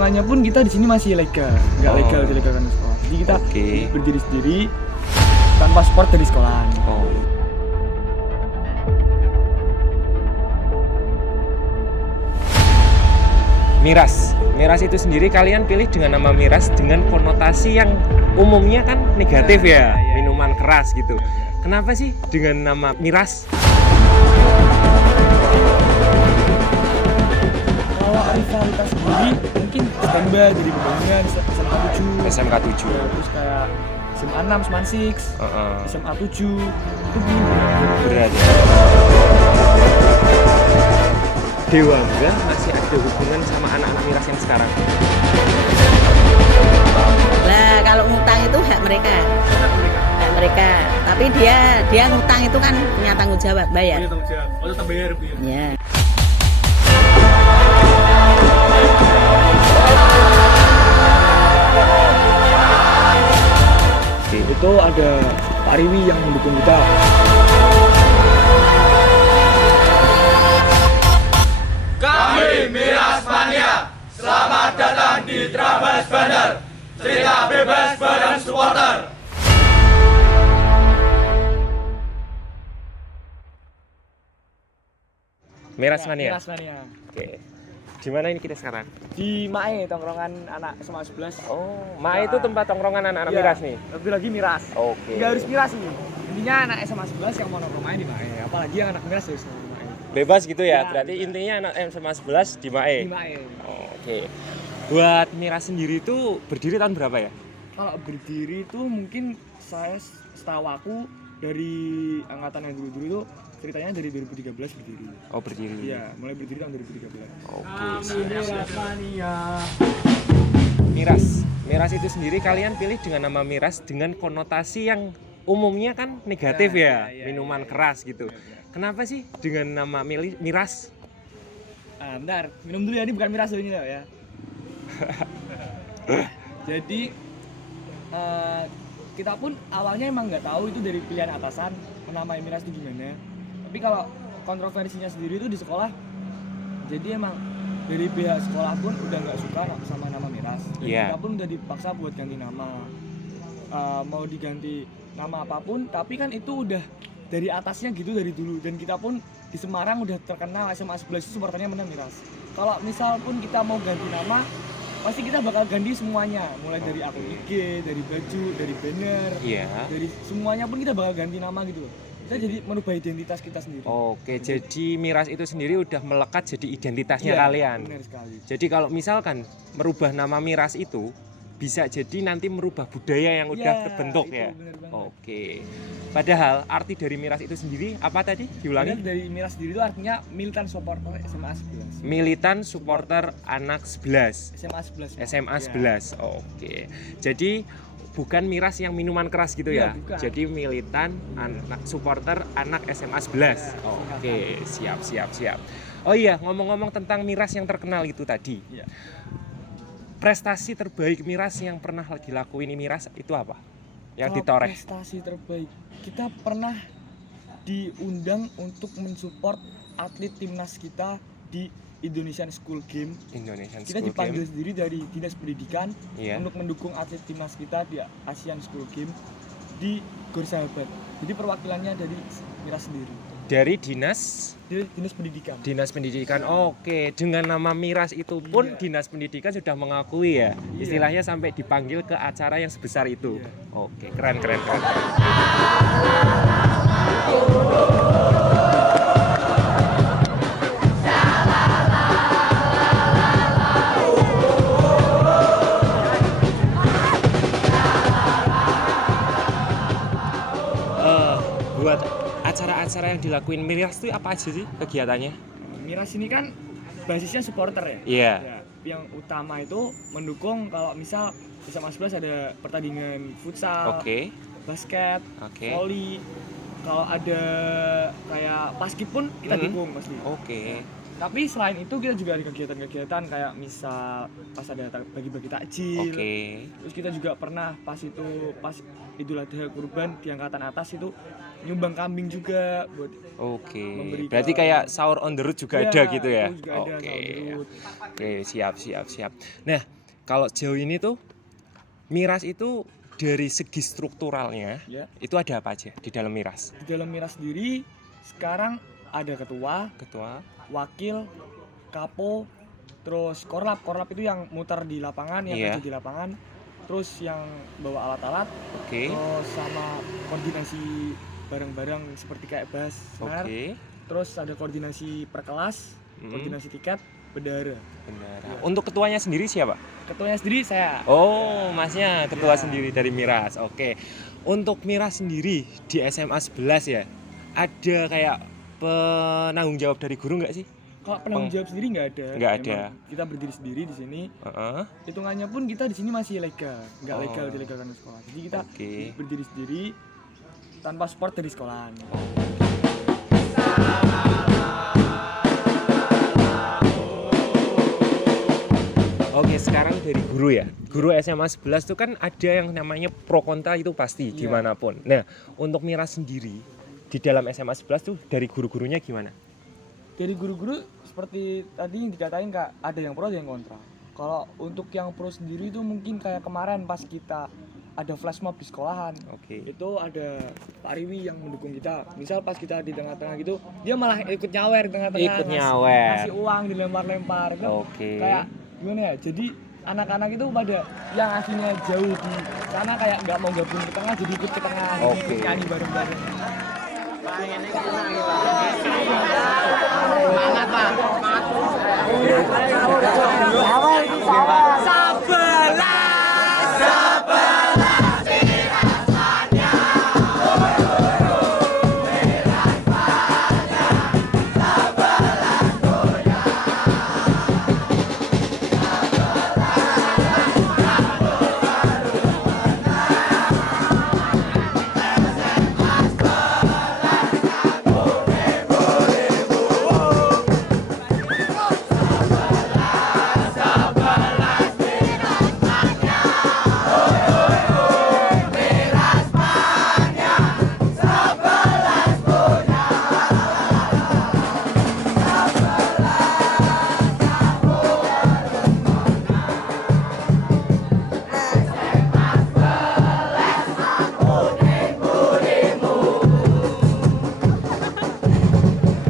hitungannya pun kita di sini masih legal, nggak legal dilegalkan di sekolah. Jadi kita berdiri sendiri tanpa support dari sekolahan. Miras itu sendiri kalian pilih dengan nama miras dengan konotasi yang umumnya kan negatif ya, minuman keras gitu. Kenapa sih dengan nama miras? Kalau rivalitas sendiri mungkin Stemba jadi pembandingan SMK 7 ya, terus kayak SMA 6, SMA 6, SMA 7 itu berat ya. Dewa enggak masih ada hubungan sama anak-anak miras yang sekarang? Lah kalau ngutang itu hak mereka. Hak mereka. Tapi dia ngutang itu kan punya tanggung jawab bayar. Punya tanggung jawab. Oh, tetap bayar Bu. Ya. Itu ada Pak Riwi yang mendukung kita. Kami Miras Mania, selamat datang di Trabas Bandar, cerita bebas bareng supporter. Miras Mania. Miras Mania. Oke. Di mana ini kita sekarang? Di Mae, tongkrongan anak SMA 11. Oh, Mae itu tempat tongkrongan anak-anak miras nih. Lebih lagi miras. Oke. Nggak harus miras sih. Intinya anak SMA 11 yang mau nongkrong Mae di Mae. Apalagi yang anak miras harus nongkrong Mae. Bebas gitu ya. Ya, berarti bebas. intinya anak SMA 11 di Mae. Di Mae. Oke. Buat miras sendiri itu berdiri tahun berapa ya? Kalau berdiri itu mungkin saya setahu aku dari angkatan yang dulu-dulu itu ceritanya dari 2013 berdiri. Oh, berdiri. Iya, mulai berdiri tahun 2013. Oke. Miras Mania. Miras itu sendiri kalian pilih dengan nama miras dengan konotasi yang umumnya kan negatif ya, minuman keras gitu. Kenapa sih dengan nama miras? Bentar, minum dulu ya, ini bukan miras ini loh ya. Jadi kita pun awalnya emang nggak tahu itu dari pilihan atasan menamai miras itu gimana. Tapi kalau kontroversinya sendiri itu di sekolah, jadi emang dari pihak sekolah pun udah nggak suka sama nama miras. Dan kita pun udah dipaksa buat ganti nama. Mau diganti nama apapun, tapi kan itu udah dari atasnya gitu dari dulu. Dan kita pun di Semarang udah terkenal SMA 11 itu supporternya mana miras. Kalau misal pun kita mau ganti nama, pasti kita bakal ganti semuanya, mulai dari akun IG, dari baju, dari banner, dari semuanya pun kita bakal ganti nama gitu loh. Kita jadi merubah identitas kita sendiri. Oke, jadi miras itu sendiri udah melekat jadi identitasnya kalian. Benar sekali. Jadi kalau misalkan merubah nama miras itu bisa jadi nanti merubah budaya yang udah terbentuk ya. Oke. Padahal arti dari miras itu sendiri apa tadi? Diulangi. Dari miras sendiri itu artinya militan supporter SMA 11. Militan supporter anak 11. SMA 11. SMA 11. Oke. Jadi bukan miras yang minuman keras gitu ya. Bukan. Jadi militan anak supporter anak SMA 11. Oke, siap. Oh iya, ngomong-ngomong tentang miras yang terkenal itu tadi. Iya. Prestasi terbaik miras yang pernah dilakuin miras itu apa? Yang ditoreh. Prestasi terbaik. Kita pernah diundang untuk mensupport atlet timnas kita di Indonesian School Game. Kita dipanggil sendiri dari Dinas Pendidikan untuk mendukung atlet timnas kita di Asian School Game di Gor Sahabat. Jadi perwakilannya dari miras sendiri. Dari Dinas Pendidikan. Dinas Pendidikan. Oke, dengan nama miras itu pun Dinas Pendidikan sudah mengakui ya. Istilahnya sampai dipanggil ke acara yang sebesar itu. Oke, keren. Buat acara-acara yang dilakuin miras itu apa aja sih kegiatannya? Miras ini kan basisnya supporter ya. Iya. Yang utama itu mendukung kalau misal SMA 11 ada pertandingan futsal, basket, voli. Kalau ada kayak paskib pun kita dukung pasti. Tapi selain itu kita juga ada kegiatan-kegiatan kayak misal pas ada bagi-bagi takjil. Terus kita juga pernah pas Idul Adha kurban di angkatan atas itu nyumbang kambing juga buat Oke. Memberi Berarti ke- kayak sahur on the road juga Iya, ada gitu ya. itu juga ada, Oke. sahur on the road. Oke, siap. Nah, kalau sejauh ini tuh miras itu dari segi strukturalnya ya. itu ada apa aja di dalam miras? Di dalam miras sendiri sekarang ada ketua, Ketua. wakil, kapo, terus korlap itu yang muter di lapangan, yang Iya. kerja di lapangan, terus yang bawa alat-alat, Oke. terus sama koordinasi barang-barang seperti kayak bass, senar, Oke. terus ada koordinasi per kelas, koordinasi tiket, bendahara. Benar. Iya. Untuk ketuanya sendiri siapa? Ketuanya sendiri saya. Oh, masnya ketua Ya. sendiri dari miras. Oke. Untuk miras sendiri di SMA 11 ya, ada kayak penanggung jawab dari guru nggak sih? Kalau penanggung jawab sendiri nggak ada. Nggak ada. Memang kita berdiri sendiri di sini. Heeh. Hitungannya pun kita di sini masih legal, nggak Oh. legal dilegalkan di sekolah. Jadi kita Oke. berdiri sendiri tanpa support dari sekolahan. Oke, sekarang dari guru ya. Guru SMA 11 itu kan ada yang namanya pro kontra itu pasti Iya. dimanapun. Nah, untuk miras sendiri di dalam SMA 11 tuh dari guru-gurunya gimana? Dari guru-guru seperti tadi yang dikatain Kak, ada yang pro ada yang kontra. Kalau untuk yang pro sendiri itu mungkin kayak kemarin pas kita ada flash mob di sekolahan. Oke. Itu ada Pak Riwi yang mendukung kita. Misal pas kita di tengah-tengah gitu, dia malah ikut nyawer di tengah-tengah. Ikut nyawer. Ngasih uang dilempar-lempar. Itu Oke. kayak gimana ya? Jadi anak-anak itu pada yang aslinya jauh di sana kayak nggak mau gabung ke tengah jadi ikut ke tengah, jadi Oke. ikut nyanyi bareng-bareng.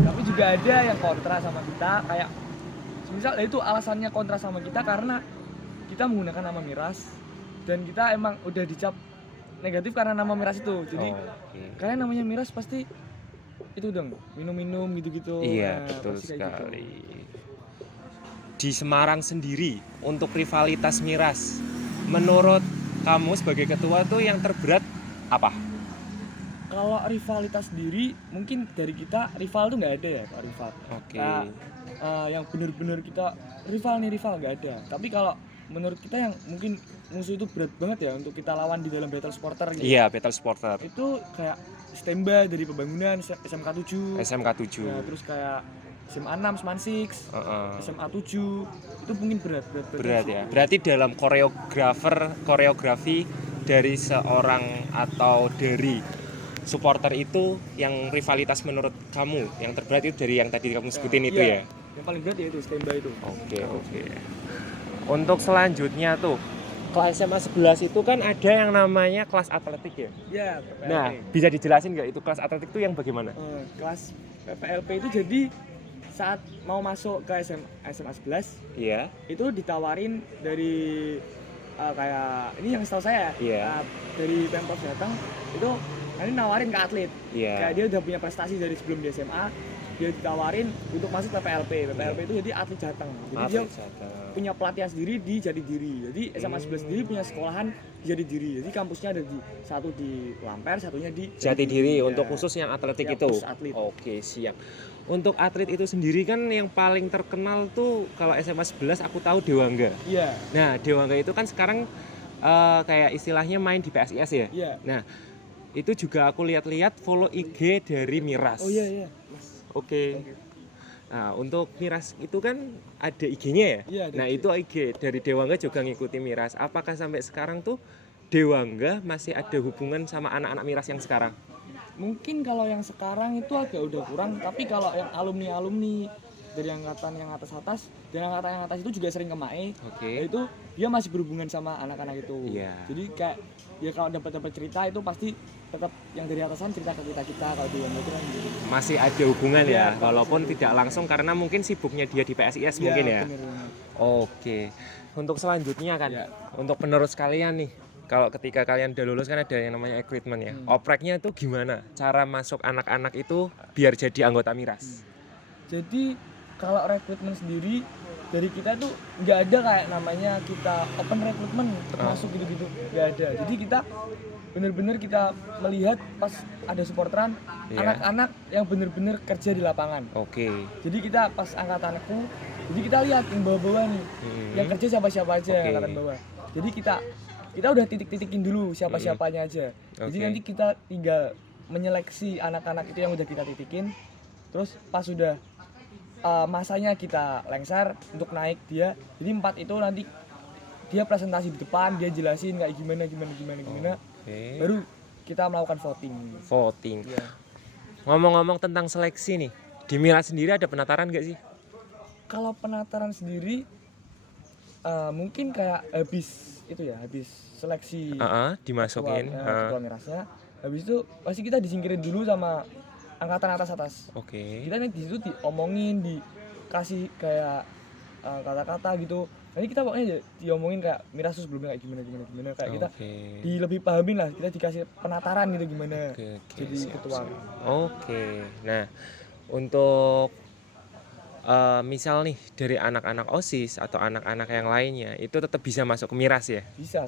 Tapi juga ada yang kontra sama kita kayak misal itu alasannya kontra sama kita karena kita menggunakan nama miras dan kita emang udah dicap negatif karena nama miras itu. Jadi Oke. kalian namanya miras pasti itu dong minum-minum gitu-gitu. Iya, Nah, betul pasti kayak gitu. sekali. Di Semarang sendiri untuk rivalitas miras, menurut kamu sebagai ketua tuh yang terberat apa? Kalau rivalitas sendiri mungkin dari kita rival tuh nggak ada ya Pak rival. Oke. Nah, yang benar-benar kita rival nggak ada. Tapi kalau menurut kita yang mungkin musuh itu berat banget ya untuk kita lawan di dalam battle supporter gitu. Iya, Battle Supporter. Itu kayak Stemba dari pembangunan SMK 7. SMK 7. Ya, terus kayak SMA 6, SMA 6, Heeh. SMA 7 itu mungkin berat Berat ya. Berarti dalam koreografi dari seorang atau dari supporter itu yang rivalitas menurut kamu yang terberat itu dari yang tadi kamu sebutin itu ya? Yang paling berat ya itu Stemba itu. Oke. Untuk selanjutnya tuh kelas SMA 11 itu kan ada yang namanya kelas atletik ya. Ya, Nah, PPLP. bisa dijelasin nggak itu kelas atletik itu yang bagaimana? Kelas PPLP itu jadi saat mau masuk ke SMA 11 Iya. itu ditawarin dari kayak ini yang setahu saya Iya. dari Pemprov Jateng itu nanti nawarin ke atlet. Iya. Kayak dia udah punya prestasi dari sebelum di SMA, dia ditawarin untuk masuk PPLP. PPLP itu jadi atlet Jateng. Jadi dia punya pelatihan sendiri di Jatidiri. Jadi SMA 11 sendiri punya sekolahan di Jatidiri. Jadi kampusnya ada satu di Lamper, satunya di Jatidiri Ya. untuk khusus yang atletik Ya, itu. khusus atlet. Oke, siap. Untuk atlet itu sendiri kan yang paling terkenal tuh kalau SMA 11 aku tahu Dewangga. Iya. Nah, Dewangga itu kan sekarang kayak istilahnya main di PSIS ya. Iya. Nah, itu juga aku lihat-lihat follow IG dari Miras. Oh iya. Mas. Oke. Nah, untuk Miras itu kan ada IG-nya ya? Iya, ada Nah, IG. itu IG dari Dewangga juga ngikuti Miras. Apakah sampai sekarang tuh Dewangga masih ada hubungan sama anak-anak Miras yang sekarang? Mungkin kalau yang sekarang itu agak udah kurang, tapi kalau yang alumni dari angkatan yang atas dan angkatan yang atas itu juga sering ke MAE. Itu dia masih berhubungan sama anak-anak itu. Jadi kayak ya kalau dapat cerita itu pasti tetap yang dari atasan cerita ke kita kalau di luar itu kan gitu. Masih ada hubungan ya, walaupun tidak langsung karena mungkin sibuknya dia di PSIS mungkin ya. Bener. Oke. Untuk selanjutnya kan, untuk penerus kalian nih, kalau ketika kalian udah lulus kan ada yang namanya equipment ya. Opreknya itu gimana? Cara masuk anak-anak itu biar jadi anggota Miras. Jadi kalau rekrutmen sendiri dari kita tuh nggak ada kayak namanya kita open rekrutmen termasuk gitu-gitu, nggak ada. Jadi kita bener-bener kita melihat pas ada supporteran anak-anak yang bener-bener kerja di lapangan. Jadi kita pas angkatanku, jadi kita lihat yang bawah-bawah nih, yang kerja siapa-siapa aja angkatan bawah. Jadi kita udah titik-titikin dulu siapa-siapanya aja. Jadi nanti kita tinggal menyeleksi anak-anak itu yang udah kita titikin. Terus pas sudah masanya kita lengser untuk naik dia. Jadi 4 itu nanti dia presentasi di depan, dia jelasin kayak gimana. Baru kita melakukan voting. Ngomong-ngomong tentang seleksi nih, di Miras sendiri ada penataran nggak sih? Kalau penataran sendiri mungkin kayak habis seleksi dimasukin ketua Mirasnya. Habis itu pasti kita disingkirin dulu sama angkatan atas. Kita nih di situ diomongin, dikasih kayak kata-kata gitu. Nanti kita pokoknya diomongin kayak Miras tuh sebelumnya kayak gimana kayak kita lebih pahamin lah, kita dikasih penataran gitu gimana jadi ketua. Nah, untuk misal nih dari anak-anak OSIS atau anak-anak yang lainnya itu tetap bisa masuk ke Miras ya? Bisa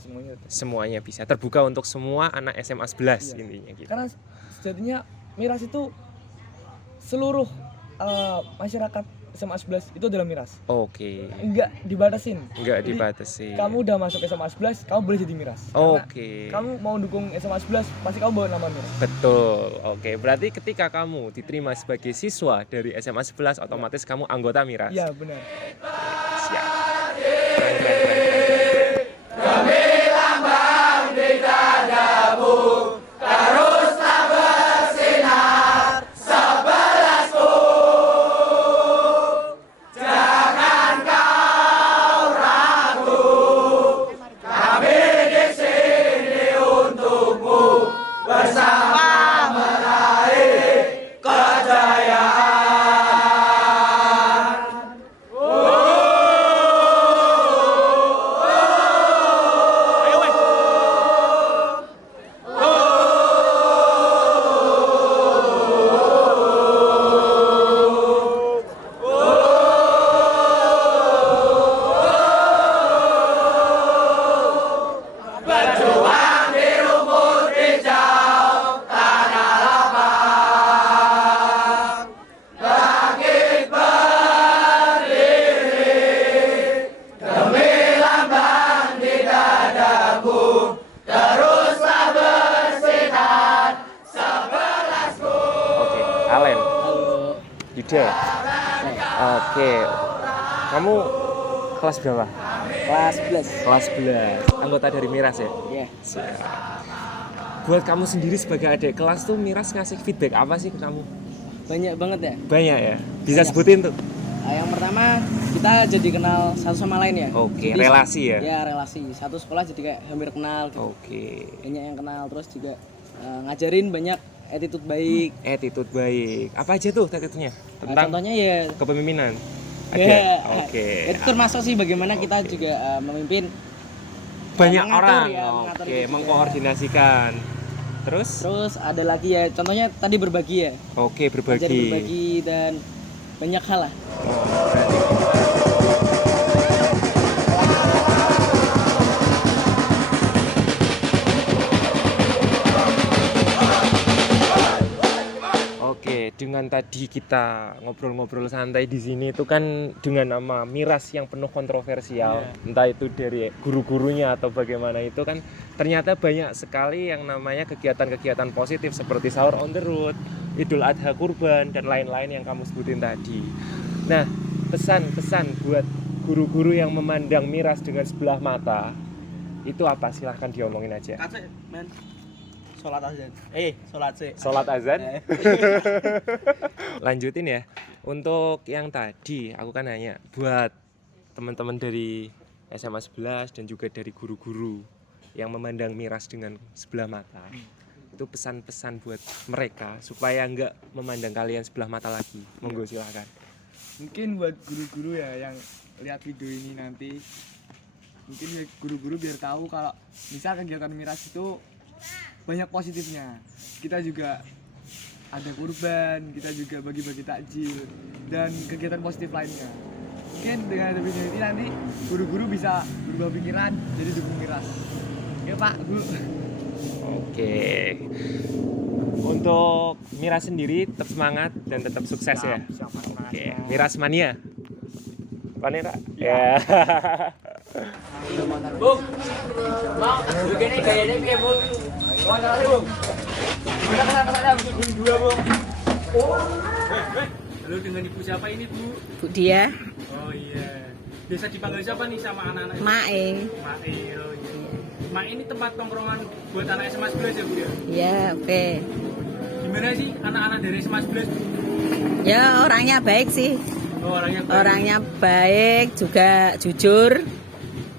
semuanya bisa, terbuka untuk semua anak SMA 11 intinya gitu. Karena sejatinya Miras itu seluruh masyarakat SMA 11 itu adalah Miras. Enggak dibatasin. Kamu udah masuk SMA 11, kamu boleh jadi Miras. Kamu mau dukung SMA 11, pasti kamu bawa nama Miras. Betul. Berarti ketika kamu diterima sebagai siswa dari SMA 11 otomatis kamu anggota Miras. Iya, benar. Siap. Demi lambang di dadamu, teruslah bersinar 11ku. Jangan kau ragu, kami di sini untukmu bersama meraih kejayaan. Berjuang di rumput hijau tanah lapang, bangkit berdiri demi lambang di dadamu, teruslah bersinar 11ku. Alen, Halo. Yuda. Kamu kelas berapa? Kelas 11. Kelas 11. Anggota dari Miras ya? Iya. Siap. Buat kamu sendiri sebagai adik kelas tuh Miras ngasih feedback apa sih ke kamu? Banyak banget ya. Banyak ya? Bisa Banyak. sebutin tuh? Yang pertama kita jadi kenal satu sama lain ya. Jadi, relasi ya? Ya, relasi. Satu sekolah jadi kayak hampir kenal gitu. Banyak yang kenal, terus juga ngajarin banyak attitude baik. Attitude baik. Apa aja tuh attitude-nya? Tentang Contohnya ya kepemimpinan? Ada? ya, Oke. itu termasuk sih bagaimana kita juga memimpin Banyak mengatur orang? ya, mengatur itu juga. Mengkoordinasikan. Terus ada lagi ya, contohnya tadi berbagi ya. berbagi. Jadi berbagi dan banyak hal lah. Dengan tadi kita ngobrol-ngobrol santai di sini itu kan dengan nama Miras yang penuh kontroversial, entah itu dari guru-gurunya atau bagaimana, itu kan ternyata banyak sekali yang namanya kegiatan-kegiatan positif seperti sahur on the road, Idul Adha kurban dan lain-lain yang kamu sebutin tadi. Nah, pesan-pesan buat guru-guru yang memandang Miras dengan sebelah mata itu apa? Silahkan diomongin aja. Sholat azan. Sholat sih. Sholat azan. Lanjutin ya. Untuk yang tadi aku kan nanya buat teman-teman dari SMA 11 dan juga dari guru-guru yang memandang miras dengan sebelah mata. Itu pesan-pesan buat mereka supaya nggak memandang kalian sebelah mata lagi. Monggo silakan. Mungkin buat guru-guru ya yang lihat video ini nanti, mungkin ya guru-guru biar tahu kalau misal kegiatan miras itu banyak positifnya. Kita juga ada kurban, kita juga bagi-bagi takjil dan kegiatan positif lainnya. Mungkin dengan ada video ini nanti guru-guru bisa berubah pikiran jadi dukung miras. Ya Pak, Bu. Oke. Untuk miras sendiri tetap semangat dan tetap sukses ya. Oke, miras mania. Panera. Ya. Bung, mau begini gayanya piye, Bung? Mana sih, Bung? Gimana kesana bikin dua, Bung? Halo, dengan ibu siapa ini, Bu? Bu dia, Oh iya. Biasa dipanggil siapa nih sama anak-anak? Mae. Mae. Oh iya. Mae ini tempat tongkrongan buat anak SMA 11 ya, Bu ya? Ya, oke. Gimana sih anak-anak dari SMA 11? Ya orangnya baik sih. Oh, Orangnya baik, juga jujur.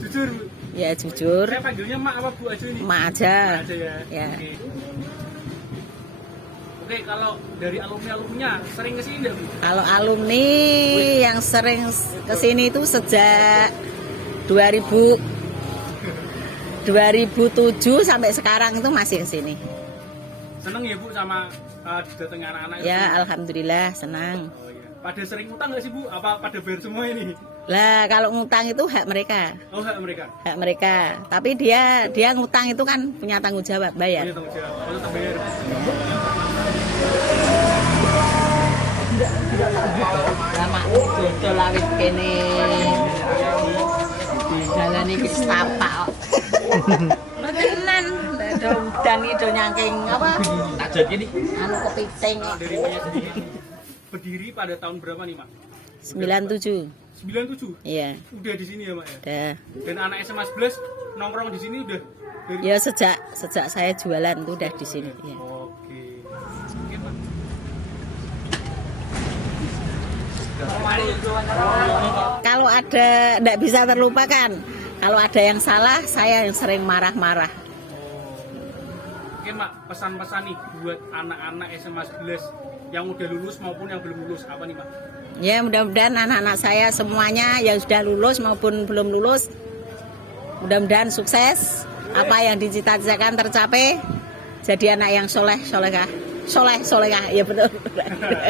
jujur, Bu. Ya jujur. Saya panggilnya Mak apa Bu aja ini? Mak aja. Mak aja ya. Ya. Oke. Oke, kalau dari alumni-alumninya sering kesini nggak, Bu? Kalau alumni yang sering kesini itu sejak 2007 sampai sekarang itu masih kesini. Seneng ya, Bu, sama datangnya anak-anak itu? Ya alhamdulillah senang. Oh iya. Pada sering utang nggak sih, Bu? Apa pada bayar semua ini? Lah kalau ngutang itu hak mereka, Oh, hak mereka. hak mereka. Tapi dia ngutang itu kan punya tanggung jawab Oh, bayar. iya, tanggung jawab. Oh, tetap bayar. Lama dodol awit kene. Dalan iki setapak kok. Tenan, udan iki do nyangking apa? Tajat ini. Anu kepiting kok. Dari Maya sendiri berdiri pada tahun berapa nih, Mak? 97. 97? Iya, Udah di sini ya, Mak ya? udah. Dan anak SMA 11 nongkrong di sini udah dari... Ya sejak saya jualan tuh udah di sini. Ya. Oke. Oke, Pak. Kalau ada nggak bisa terlupakan. Kalau ada yang salah, saya yang sering marah-marah. Oke, Mak, pesan-pesan nih buat anak-anak SMA 11 yang udah lulus maupun yang belum lulus apa nih, Mak? Ya mudah-mudahan anak-anak saya semuanya yang sudah lulus maupun belum lulus, mudah-mudahan sukses. Apa yang dicita-citakan tercapai. Jadi anak yang solehah, ya betul.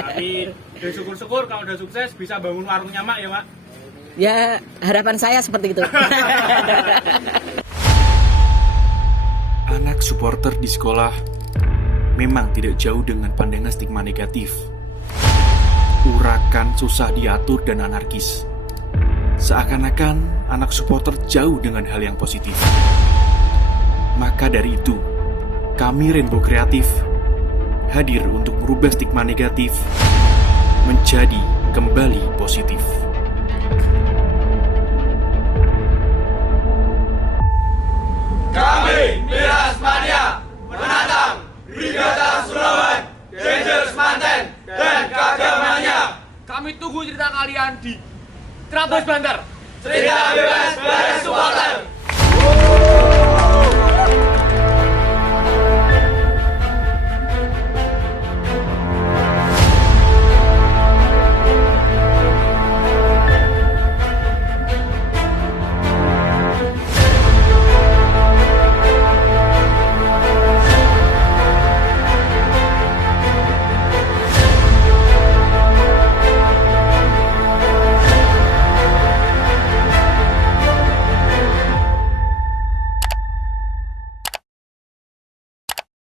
Amin. Dan syukur-syukur kalau udah sukses bisa bangun warungnya, Mak ya, Mak? Ya harapan saya seperti itu. Anak supporter di sekolah memang tidak jauh dengan pandangan stigma negatif. Urakan susah diatur dan anarkis. Seakan-akan anak supporter jauh dengan hal yang positif. Maka dari itu, kami Rainbow Kreatif hadir untuk merubah stigma negatif menjadi kembali positif. Kami Miras Mania menantang Brigada Sulawan, Rangers Manten, dan Kagamania. Kami tunggu cerita kalian di Trabos Banter. Cerita bebas bareng supporter.